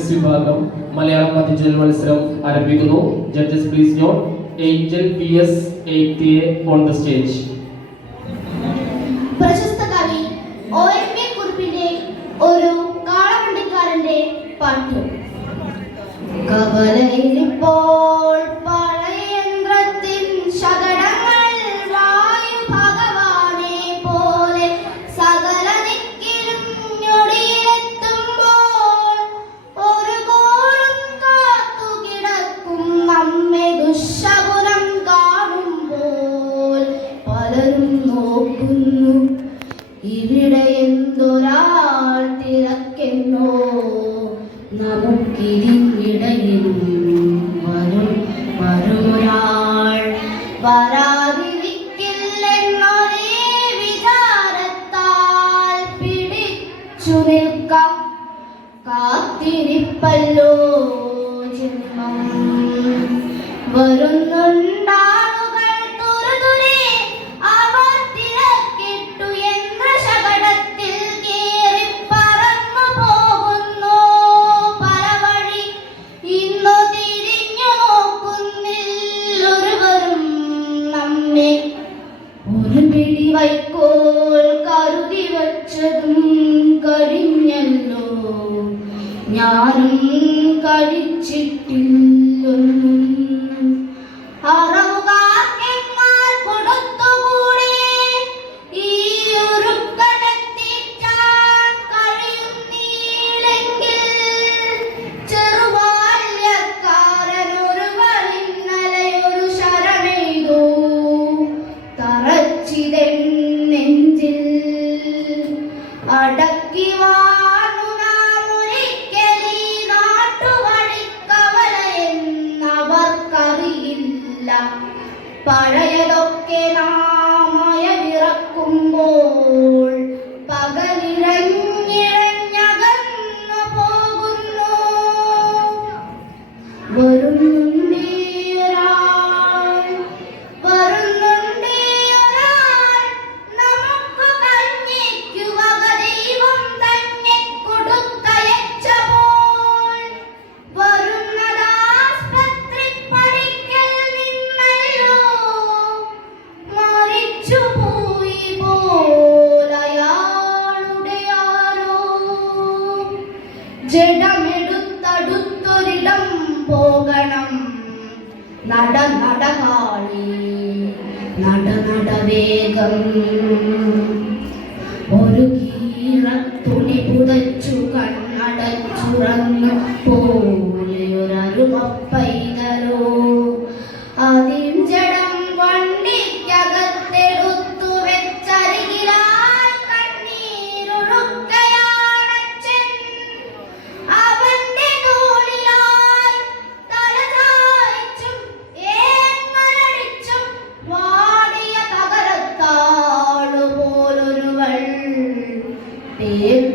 S വിഭാഗം മലയാളം പതിഞ്ചൽ മത്സരം ആരംഭിക്കുന്നു. Judges please note Angel P S on the stage പ്രശസ്ത കവി ഒ ഒരു കാളവണ്ടിക്കാരന്റെ പാട്ട്. കവലയിലിപ്പോൾ പിടിച്ചു നിൽക്കാം കാത്തിരിപ്പല്ലോ ജന്മം. വരുന്നുണ്ടാളുകൾ തുറുതുരെ അവർ തിരക്കിട്ടു യന്ത്രശകടത്തിൽ കേറി പറന്നു പോകുന്നു. പല വഴി ഇന്നു തിരിഞ്ഞു നോക്കുന്നില്ലൊരുവരും നമ്മെ ഒരു പിടി വൈക്കോൽ കരുതി വച്ചതും കഴിഞ്ഞല്ലോ ഞാനും കഴിച്ചിട്ടില്ലൊന്നും പഴയതൊക്കെ നാമയവിറക്കുമ്പോൾ ജഡമെടുത്തടുത്തൊരിടം പോകണം. നട നടകാളി നട നടവേഗം. ഒരു കീറ തുണി പുതച്ചു കണ്ണടച്ചുറങ്ങ. പോലെ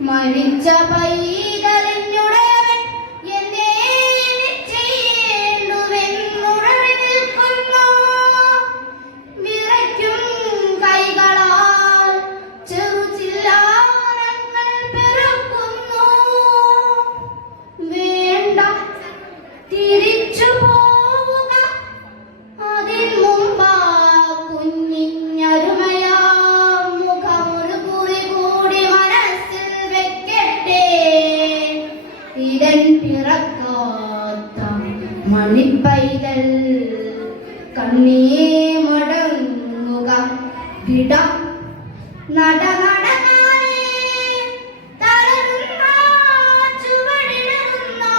മരിച്ച പൈതലിഞ്ഞുടയവൻ കണ്ണീ മുടങ്ങുക. തളരുന്ന ചുവടിടുന്നു